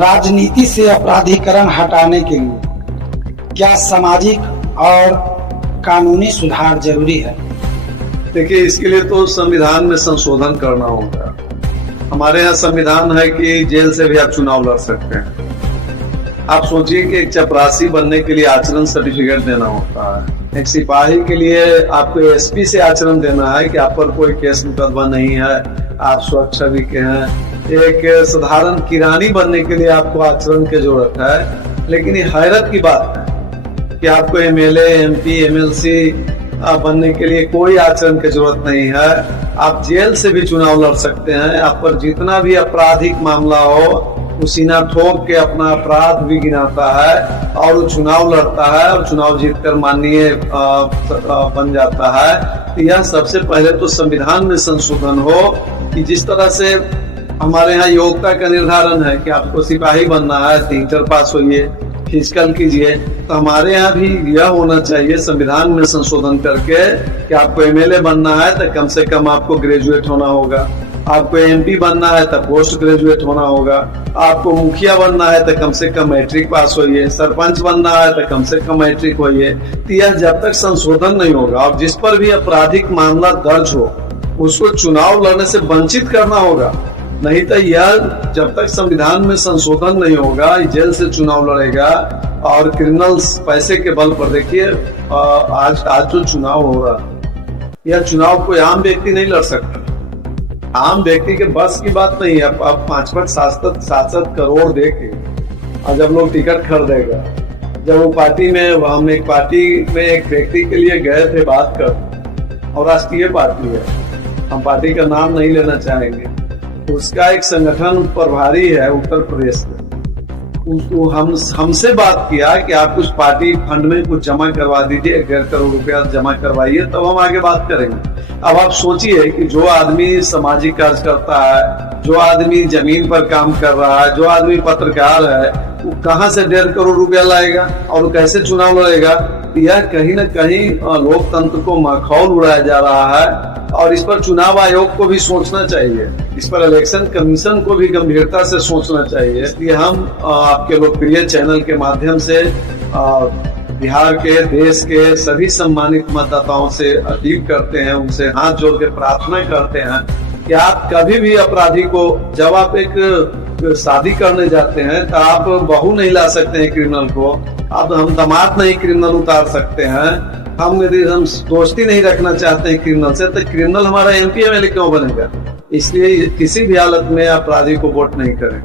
राजनीति से अपराधीकरण हटाने के लिए क्या सामाजिक और कानूनी सुधार जरूरी है? देखिए, इसके लिए तो संविधान में संशोधन करना होगा। हमारे यहाँ संविधान है कि जेल से भी आप चुनाव लड़ सकते हैं। आप सोचिए कि एक चपरासी बनने के लिए आचरण सर्टिफिकेट देना होता है, एक सिपाही के लिए आपको एसपी से आचरण देना है कि आप पर कोई केस मुकदमा नहीं है, आप स्वच्छ छवि के हैं। एक साधारण किरानी बनने के लिए आपको आचरण की जरूरत है। लेकिन ये हैरत की बात है कि आपको एमएलए, एमपी, एमएलसी बनने के लिए कोई आचरण की जरूरत नहीं है। आप जेल से भी चुनाव लड़ सकते हैं। आप पर जितना भी आपराधिक मामला हो, वो सीना ठोक के अपना अपराध भी गिनाता है और वो चुनाव लड़ता है और चुनाव जीतकर माननीय बन जाता है। तो यह सबसे पहले तो संविधान में संशोधन हो कि जिस तरह से हमारे यहाँ योग्यता का निर्धारण है कि आपको सिपाही बनना है तो इंटर पास होइए, फिजिकल कीजिए। तो हमारे यहाँ भी यह होना चाहिए संविधान में संशोधन करके कि आपको एमएलए बनना है तो कम से कम आपको ग्रेजुएट होना होगा, आपको एमपी बनना है तो पोस्ट ग्रेजुएट होना होगा, आपको मुखिया बनना है तो कम से कम मैट्रिक पास होइए, सरपंच बनना है तो कम से कम मैट्रिक होइए। तो यह जब तक संशोधन नहीं होगा और जिस पर भी आपराधिक मामला दर्ज हो उसको चुनाव लड़ने से वंचित करना होगा। नहीं तो यह जब तक संविधान में संशोधन नहीं होगा, जेल से चुनाव लड़ेगा और क्रिमिनल्स पैसे के बल पर, देखिए आज जो चुनाव हो रहा, यह चुनाव कोई आम व्यक्ति नहीं लड़ सकता। आम व्यक्ति के बस की बात नहीं है। अब 5-7 करोड़ दे के और जब लोग टिकट खरीदेगा, जब वो पार्टी में, हम एक पार्टी में एक व्यक्ति के लिए गए थे बात कर, और राष्ट्रीय पार्टी है, हम पार्टी का नाम नहीं लेना चाहेंगे, उसका एक संगठन प्रभारी है उत्तर प्रदेश में, उसको हमसे बात किया कि आप कुछ पार्टी फंड में कुछ जमा करवा दीजिए, 1.5 करोड़ रुपया जमा करवाइए तब हम आगे बात करेंगे। अब आप सोचिए कि जो आदमी सामाजिक कार्य करता है, जो आदमी जमीन पर काम कर रहा है, जो आदमी पत्रकार है, वो कहाँ से 1.5 करोड़ रुपया लाएगा और वो कैसे चुनाव लड़ेगा? यह कहीं न कहीं लोकतंत्र को मखौल उड़ाया जा रहा है और इस पर चुनाव आयोग को भी सोचना चाहिए, इस पर इलेक्शन कमीशन को भी गंभीरता से सोचना चाहिए। इसलिए हम आपके लोकप्रिय चैनल के माध्यम से बिहार के, देश के सभी सम्मानित मतदाताओं से अपील करते हैं, उनसे हाथ जोड़ के प्रार्थना करते हैं कि आप कभी भी अपराधी को, जब आप एक शादी करने जाते हैं तो आप बहू नहीं ला सकते हैं क्रिमिनल को, अब हम दामाद नहीं क्रिमिनल उतार सकते हैं। यदि हम दोस्ती नहीं रखना चाहते हैं क्रिमिनल से, तो क्रिमिनल हमारा एमपी एमएलए क्यों बनेगा? इसलिए किसी भी हालत में अपराधी को वोट नहीं करें।